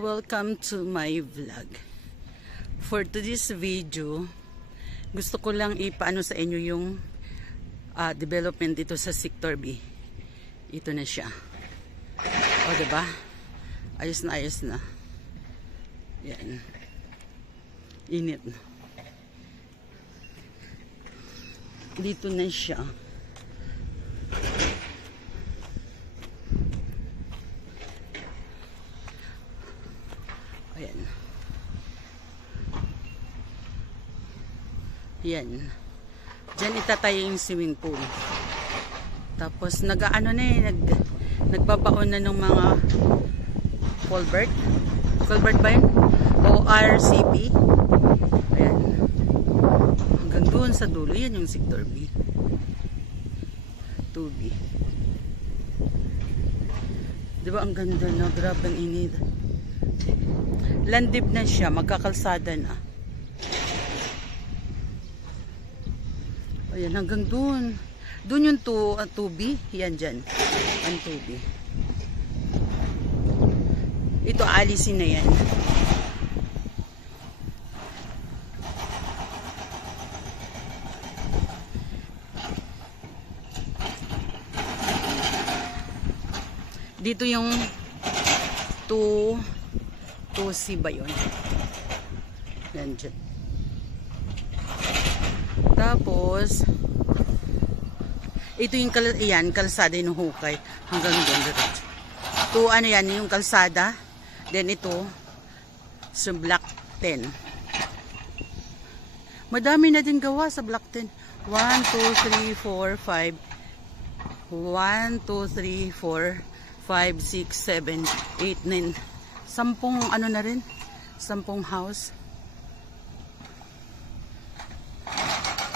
Welcome to my vlog. For today's video, gusto ko lang ipaano sa inyo yung development dito sa Sector B. Ito na siya. O, diba? Ayos na, ayos na. Yan. Init. Dito na siya. Ayan. Yan. Diyan itatayo yung swimming pool. Tapos nag-ano na eh, nagbabaon na ng mga culvert. Culvert ba yun? ORCP. Ayan. Hanggang doon sa dulo. Yan yung Sector B. 2B. Diba ang ganda na? Grabe ang init. Landib na siya. Magkakalsada na. Ayan, hanggang doon. Doon yung 2B. Yan dyan. Ang 2B. Ito, alisin na yan. Dito yung 2C ba yun? Yan dyan. Tapos, ito yung kalsada yung hukay. Hanggang doon diretso. Ito, ano yan, yung kalsada. Then ito, sa Block 10. Madami na din gawa sa Block 10. 1, 2, 3, 4, 5. 1, 2, 3, 4, 5, 6, 7, 8, 9. 10 ano na rin. 10 house.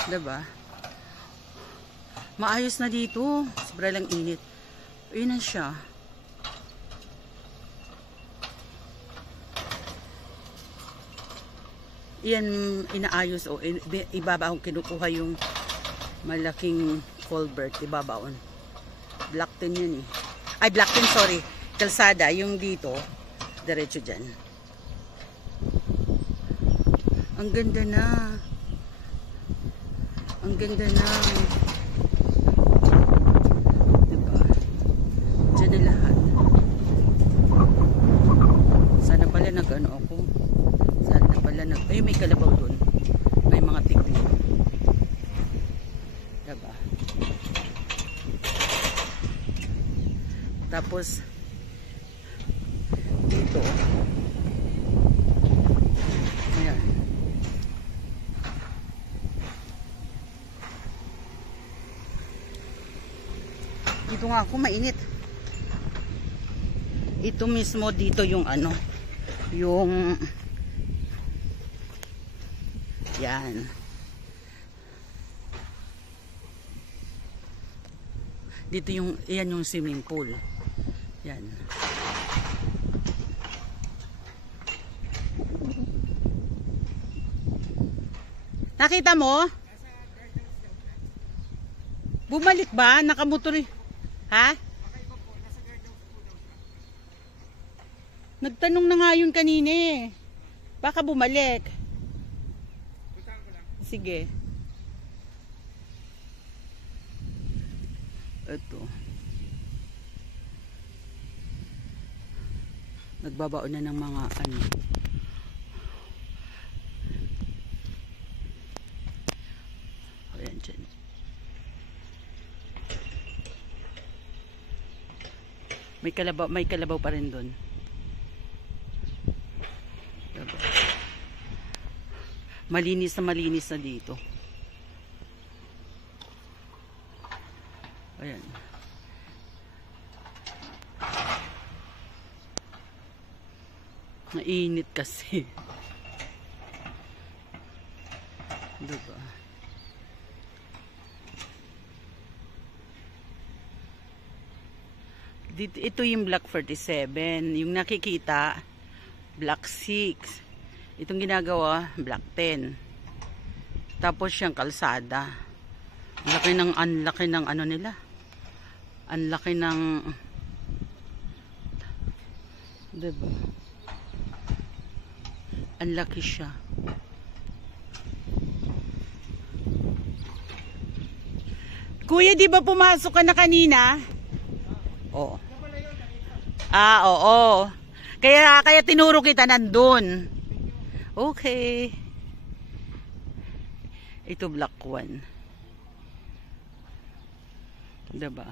Diba? Maayos na dito. Sobra lang init. Ayun na siya. Iyan inaayos. O, ibabaon. Kinukuha yung malaking culvert. Ibabaon. Block 10 yun eh. Ay, Block 10, sorry. Kalsada. Yung dito. Diretso dyan. Ang ganda na. Ang ganda na. Diba? Diyan na lahat. Sana pala nag-ano ako. Sana pala ay, may kalabaw dun. May mga tigli. Diba? Tapos, dito. Ayan. Dito nga ako mainit. Ito mismo dito yung ano, yung yan. Dito yung, yan yung swimming pool. Yan. Nakita mo? Bumalik ba? Nakamotor eh. Ha? Nagtanong na nga yun kanina eh. Baka bumalik. Sige. Ito. Nagbabaon na ng mga ano. Ayan dyan. May kalabaw pa rin doon. Diba? Malinis na dito. Ayan. Mainit kasi. Diba? Dito, ito yung Block 47. Yung nakikita, Block 6. Itong ginagawa, Block 10. Tapos siyang kalsada. Ang laki ng ano nila. Ang laki ng, diba? Ang laki siya. Kuya, di ba pumasok ka na kanina? Oo. Oo. Kaya tinuro kita nandun. Okay. Ito black one. Diba?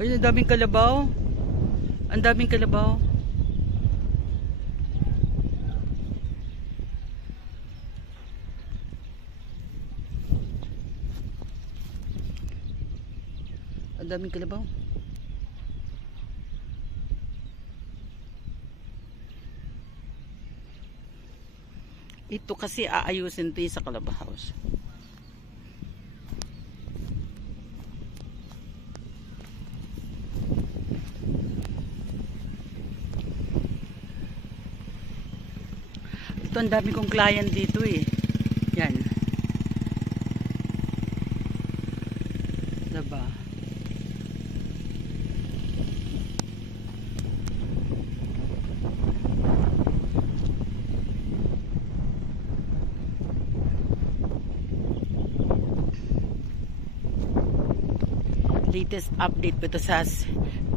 Ay, ang daming kalabaw. Ang daming kalabaw. Ang daming kalabaw. Ito kasi aayusin ito sa Calaba House. Ito ang dami kong client dito eh. Yan. Diba? Latest update po ito sa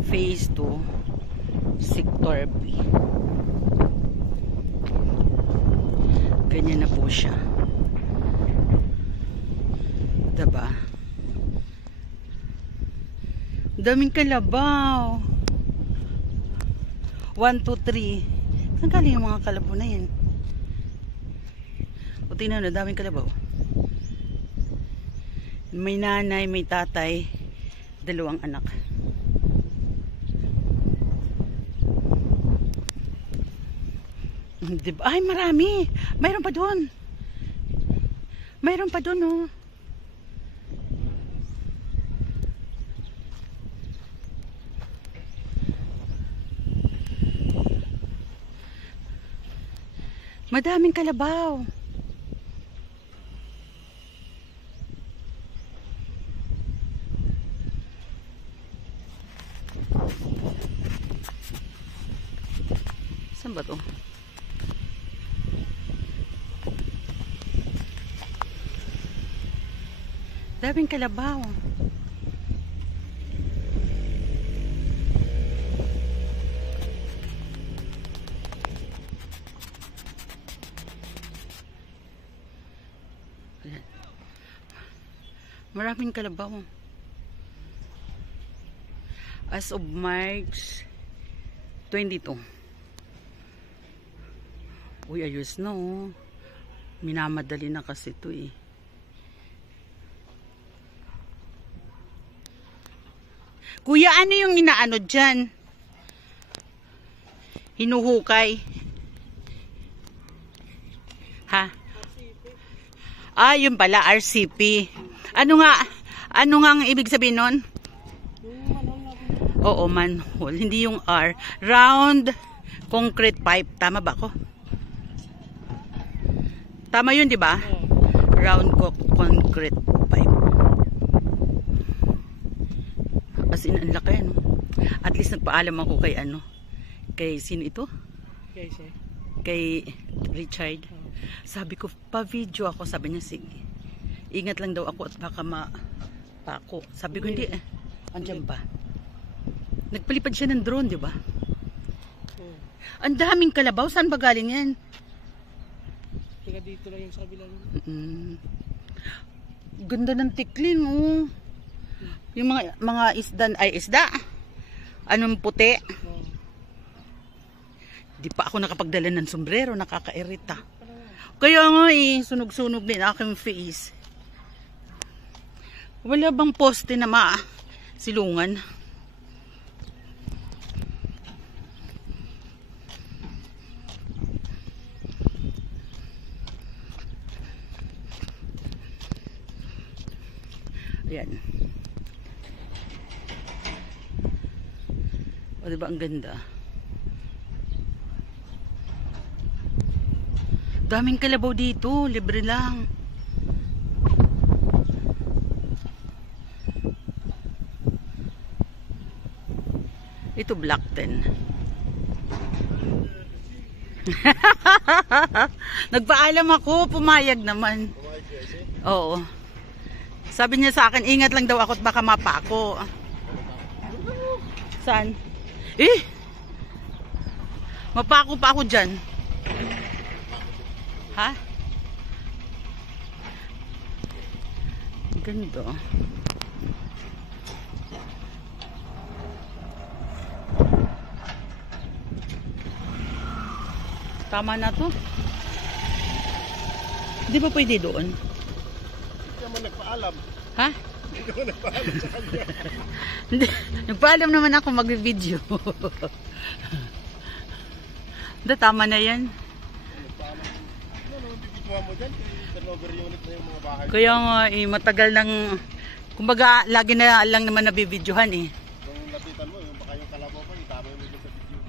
phase 2 sector B. Ganyan na po siya. Diba? Daming kalabaw. 1, 2, 3. Saan galing yung mga kalabaw na yan? O tingnan na, daming kalabaw. May nanay, may tatay, 2 anak. Diba? Ay, marami. Mayroon pa doon. Mayroon pa doon, oh. Madaming kalabaw. Saan ba to? Daming kalabaw. Maraming kalabaw. As of March 22. Uy, ayos na oh. Minamadali na kasi ito eh. Kuya, ano yung inaano dyan? Hinuhukay? Ha? Ah, yun pala, RCP. Ano nga ang ibig sabihin nun? Oo, manhole. Hindi yung R. Round concrete pipe. Tama ba ko? Tama yun, di ba? Round concrete pipe. As in, ang laki, no? At least nagpaalam ako kay ano? Kay sino ito? Kay Richard. Sabi ko, pa-video ako. Sabi niya, sige. Ingat lang daw ako at baka mapako. Sabi ko, hindi. Andyan ba? Nagpalipad siya ng drone, di ba? Ang daming kalabaw. Saan ba galing yan? Teka, dito lang yung sa kabila. Ganda ng tikling, oh. Yung mga isda. Anong puti? Di pa ako nakapagdala ng sombrero. Nakakairita. Kaya nga eh, sunog-sunog din aking face. Wala bang poste na silungan? Ayan. O diba ang ganda? Daming kalabaw dito, libre lang. Ito Block 10. Nagpaalam ako, pumayag naman. Oo. Sabi niya sa akin, ingat lang daw ako at baka mapako. Saan? Mapako pa ako dyan. Ha? Ganda. Tama na to. Hindi ba pwede doon? Hindi naman nagpaalam. Ha? Hindi naman nagpaalam sa kanya. Hindi. Nagpaalam naman ako mag-video. Tama na yan. Nagpaalam. Ano, bibigwa mo dyan? Turnover unit na yung mga bahay. Kaya nga, matagal nang, kumbaga, lagi na lang naman nabibidyohan eh. Kung lapitan mo, yung baka yung kalabaw pa, itama mo dyan sa video.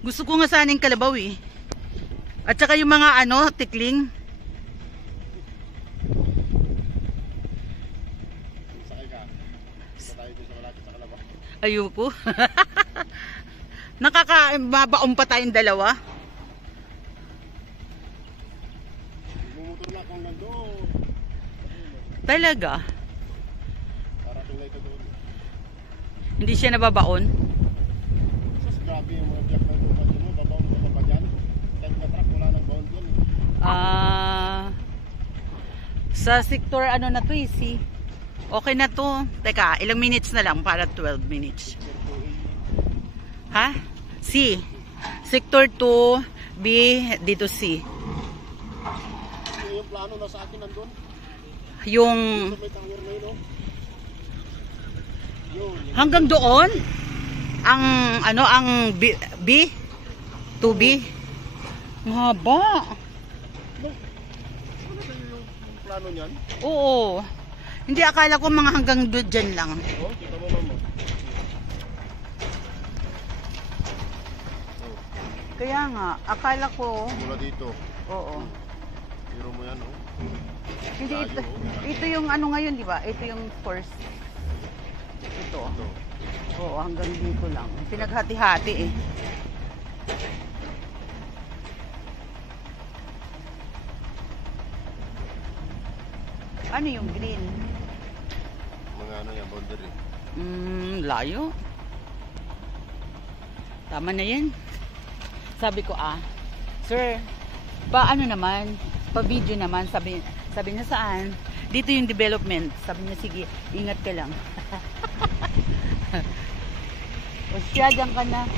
Gusto ko nga sana yung kalabaw eh. At saka yung mga tikling. Sakay ka. Isa tayo dun sa malapit sa kalabaw. Ayoko. Nakakababaon pa tayong dalawa. Bumumotor na akong nandun. Talaga? Parating na ito doon. Hindi siya nababaon? Sus, grabe yung mga biyak ng tupan mo. Babaw mo pa ba dyan? Kahit na truck, wala nang bound dyan. Sa sector na to C. Okay na to. Teka, ilang minutes na lang para 12 minutes. Ha? C. Sector 2, B, dito C. Yung plano na sa akin nandun. Yung May tower na yun, no? Yun. hanggang doon ang B 2B. Mahaba. Ano ba yung plano niyan? Oo. Hindi, akala ko mga hanggang doon dyan lang. Oh, kita mo mama. Kaya nga, akala ko, Mula dito. oo. Hero mo yan, oh. Hindi, ito yung ngayon, di ba? Ito yung first. Ito. Ito. Oo, hanggang dito lang. Pinaghati-hati eh. Ano yung green? Mga ano yan, boundary. Layo. Tama na yan. Sabi ko, sir, ano naman, pa-video naman, sabi niya saan? Dito yung development. Sabi niya, sige, ingat ka lang. O siya, dyan ka na.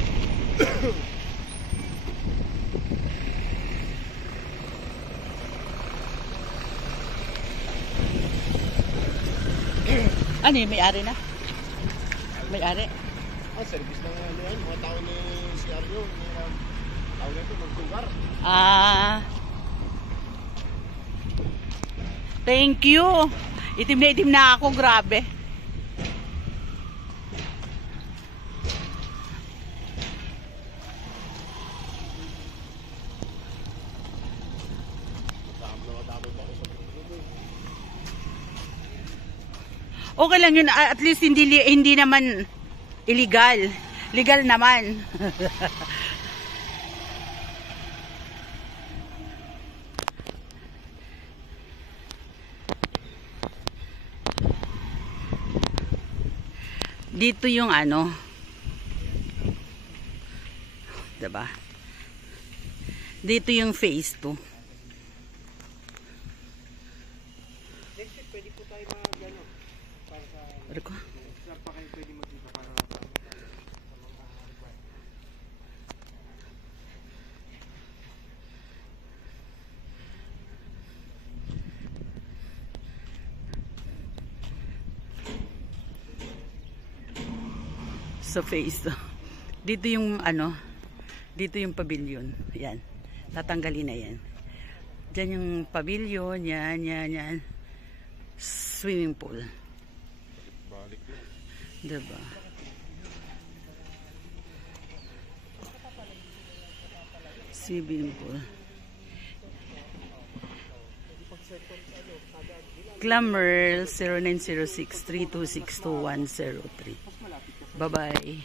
Ano yun, may-ari na? May-ari? Service na nga ano yan, mga tao ni CRU. Tao na ito, magsugar. Thank you. Itim na ako, grabe. Okay lang yun, at least hindi naman illegal. Legal naman. Dito yung diba? Dito yung phase 2. Next week, pwede po tayo mag-ano? Para sa... Ano ko? Saan pa kayo pwede mag-dito para sa phase 2. Dito yung dito yung pavilion. Yan. Tatanggalin na yan. Diyan yung pavilion, yan. Swimming pool. balik na. Diba? Swimming pool. Glamour 0906-3262103. Bye-bye.